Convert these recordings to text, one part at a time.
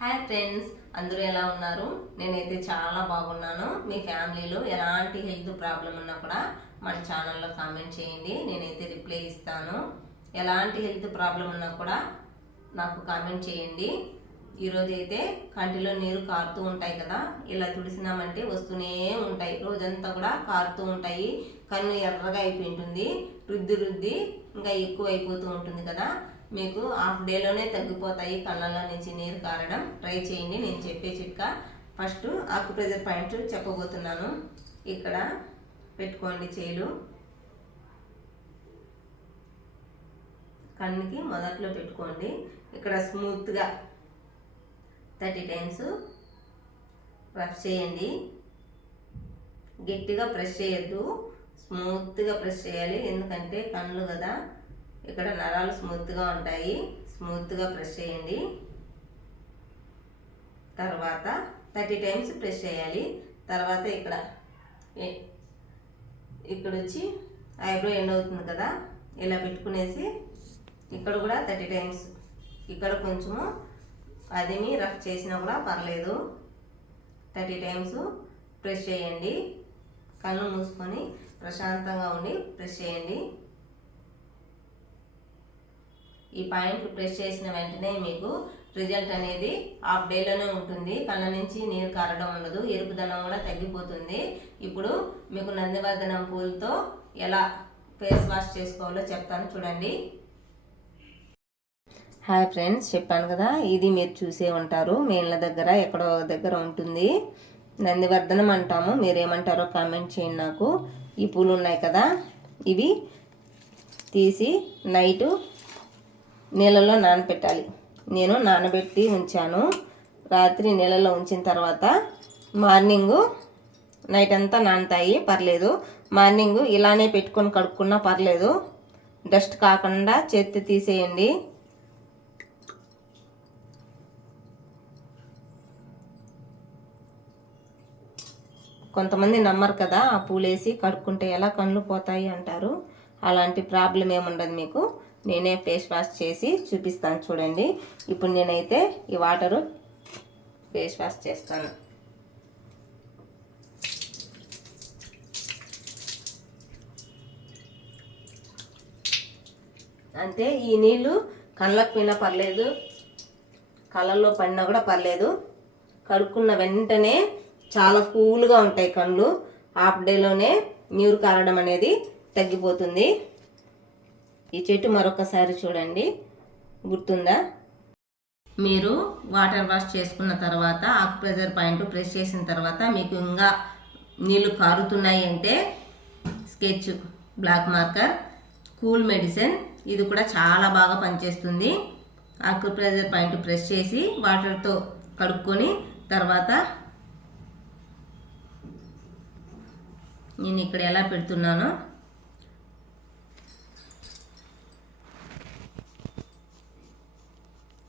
Hi friends, అందరూ ఎలా ఉన్నారు? నేనైతే చాలా బాగున్నాను. మీ ఫ్యామిలీలో ఎలాంటి హెల్త్ ప్రాబ్లం ఉన్నా కూడా మన ఛానల్లో కామెంట్ చేయండి, నేనైతే రిప్లై ఇస్తాను. ఎలాంటి హెల్త్ ప్రాబ్లం ఉన్నా కూడా నాకు కామెంట్ చేయండి. ఈరోజు అయితే కంటిలో నీరు కారుతూ ఉంటాయి కదా, ఇలా తుడిసినామంటే వస్తూనే ఉంటాయి. రోజంతా కూడా కారుతూ ఉంటాయి. కన్ను ఎర్రగా అయిపోయి ఉంటుంది, రుద్ది ఇంకా ఎక్కువ అయిపోతూ ఉంటుంది కదా. మీకు హాఫ్ డేలోనే తగ్గిపోతాయి కళ్ళల్లో నుంచి నీరు కారడం. ట్రై చేయండి. నేను చెప్పే చిట్కా ఫస్ట్ ఆక్యుప్రెషర్ పాయింట్ చెప్పబోతున్నాను. ఇక్కడ పెట్టుకోండి చేలు, కన్నుకి మొదట్లో పెట్టుకోండి. ఇక్కడ స్మూత్గా 30 టైమ్స్ రఫ్ చేయండి. గట్టిగా ప్రెస్ చేయొద్దు, స్మూత్గా ప్రెస్ చేయాలి. ఎందుకంటే కళ్ళు కదా, ఇక్కడ నరాలు స్మూత్గా ఉంటాయి. స్మూత్గా ప్రెస్ చేయండి. తర్వాత 30 టైమ్స్ ప్రెస్ చేయాలి. తర్వాత ఇక్కడ వచ్చి ఐబ్రో ఎండ్ అవుతుంది కదా, ఇలా పెట్టుకునేసి ఇక్కడ కూడా 30 టైమ్స్, ఇక్కడ కొంచెము అదిమి రఫ్ చేసినా కూడా పర్లేదు. 30 టైమ్స్ ప్రెస్ చేయండి. కళ్ళు మూసుకొని ప్రశాంతంగా ఉండి ప్రెస్ చేయండి. ఈ పాయింట్లు ప్రెస్ చేసిన వెంటనే మీకు రిజల్ట్ అనేది హాఫ్ డేలోనే ఉంటుంది. కళ్ళ నుంచి నీరు కారడం ఉండదు, ఎరుపుదనం కూడా తగ్గిపోతుంది. ఇప్పుడు మీకు నందివర్ధనం పూలతో ఎలా ఫేస్ వాష్ చేసుకోవాలో చెప్తాను, చూడండి. హాయ్ ఫ్రెండ్స్, చెప్పాను కదా, ఇది మీరు చూసే ఉంటారు. మీ ఇళ్ళ దగ్గర ఎక్కడో దగ్గర ఉంటుంది. నందివర్ధనం అంటాము, మీరేమంటారో కామెంట్ చేయండి నాకు. ఈ పూలు ఉన్నాయి కదా, ఇవి తీసి నైటు నీళ్ళలో నానబెట్టాలి. నేను నానబెట్టి ఉంచాను. రాత్రి నీళ్ళలో ఉంచిన తర్వాత మార్నింగు, నైట్ అంతా నానతాయి, పర్లేదు. మార్నింగు ఇలానే పెట్టుకొని కడుక్కున్నా పర్లేదు. డస్ట్ కాకుండా చేతి తీసేయండి. కొంతమంది నమ్మరు కదా, ఆ పూలేసి కడుక్కుంటే ఎలా కళ్ళు పోతాయి అంటారు. అలాంటి ప్రాబ్లం ఏముండదు మీకు. నేనే ఫేస్ వాష్ చేసి చూపిస్తాను, చూడండి. ఇప్పుడు నేనైతే ఈ వాటరు ఫేస్ వాష్ చేస్తాను. అంతే. ఈ నీళ్ళు కళ్ళకు పోయినా పర్లేదు, కళ్ళల్లో పడినా కూడా పర్లేదు. కడుక్కున్న వెంటనే చాలా కూల్గా ఉంటాయి కళ్ళు. హాఫ్ డేలోనే నీరు కారడం అనేది తగ్గిపోతుంది. ఈ చెట్టు మరొకసారి చూడండి, గుర్తుందా? మీరు వాటర్ వాష్ చేసుకున్న తర్వాత ఆక్యుప్రెషర్ పాయింట్ ప్రెస్ చేసిన తర్వాత మీకు ఇంకా నీళ్ళు కారుతున్నాయి అంటే sketch black marker cool medicine, ఇది కూడా చాలా బాగా పనిచేస్తుంది. ఆక్యుప్రెషర్ పాయింట్ ప్రెస్ చేసి వాటర్తో కడుక్కొని తర్వాత నేను ఇక్కడ ఎలా పెడుతున్నానో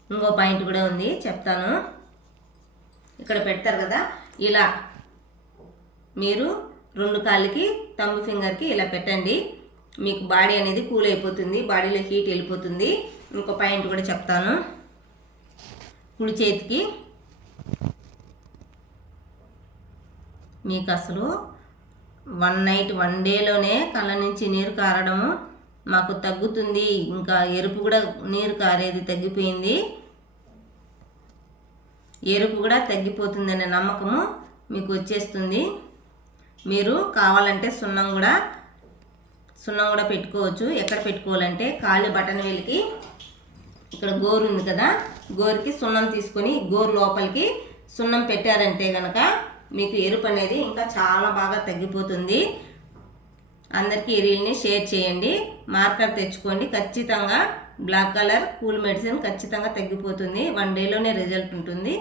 ఇంకో పాయింట్ కూడా ఉంది, చెప్తాను. ఇక్కడ పెడతారు కదా, ఇలా మీరు 2 కాళ్ళకి థంబ్ ఫింగర్కి ఇలా పెట్టండి. మీకు బాడీ అనేది కూల్ అయిపోతుంది, బాడీలో హీట్ వెళ్ళిపోతుంది. ఇంకో పాయింట్ కూడా చెప్తాను. కుడి చేతికి మీకు అసలు 1 నైట్ 1 డేలోనే కళ్ళ నుంచి నీరు కారడము మాకు తగ్గుతుంది. ఇంకా ఎరుపు కూడా, నీరు కారేది తగ్గిపోయింది, ఎరుపు కూడా తగ్గిపోతుందనే నమ్మకము మీకు వచ్చేస్తుంది. మీరు కావాలంటే సున్నం కూడా పెట్టుకోవచ్చు. ఎక్కడ పెట్టుకోవాలంటే కాలి బటన్ వేలికి ఇక్కడ గోరు ఉంది కదా, గోరుకి సున్నం తీసుకొని గోరు లోపలికి సున్నం పెట్టారంటే కనుక మీకు ఎరుపు అనేది ఇంకా చాలా బాగా తగ్గిపోతుంది. అందరికీ ఈ రీల్ని షేర్ చేయండి. మార్కర్ తెచ్చుకోండి. ఖచ్చితంగా బ్లాక్ కలర్ కూల్ మెడిసిన్ ఖచ్చితంగా తగ్గిపోతుంది. 1 డేలోనే రిజల్ట్ ఉంటుంది.